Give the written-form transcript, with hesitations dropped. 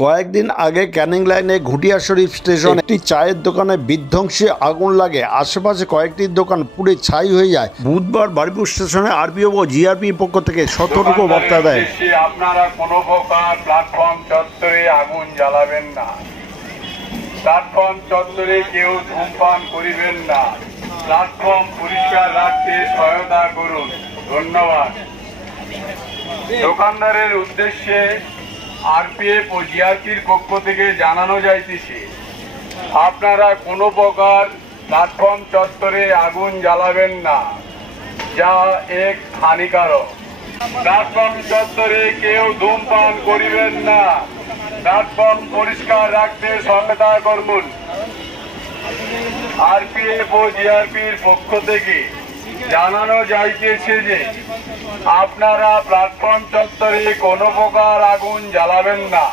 কয়েকদিন আগে ক্যানিং লাইনে ঘুটিয়া শরীফ স্টেশনে একটি চায়ের দোকানে বিধ্বংসী আগুন লাগে। আশেপাশে কয়েকটি দোকান পুড়ে ছাই হয়ে যায়। বুধবার বারুইপুর স্টেশনে আরপিএফ ও জিআরপি পক্ষ থেকে সতর্ক বার্তা দেয়। আপনারা কোনো প্রকার প্ল্যাটফর্ম চত্বরে আগুন জ্বালাবেন না। প্ল্যাটফর্ম চত্বরে কেউ ধূমপান করিবেন না। প্ল্যাটফর্ম পরিষ্কার রাখতে সহায়তা করুন। ধন্যবাদ। দোকানদারের উদ্দেশ্যে আরপিএফ ও জিআরপির পক্ষ থেকে জানানো যাইতেছে, আপনারা কোনো প্রকার প্ল্যাটফর্ম চত্বরে আগুন জ্বালাবেন না, যা এক হানিকারক। প্ল্যাটফর্ম চত্বরে কেউ ধূমপান করিবেন না। প্ল্যাটফর্ম পরিষ্কার রাখতে সহায়তা করুন। আরপিএফ ও জিআরপির পক্ষ থেকে জানানো যাইতেছে যে আপনারা প্ল্যাটফর্ম চত্বরে কোনো প্রকার আগুন জ্বালাবেন না।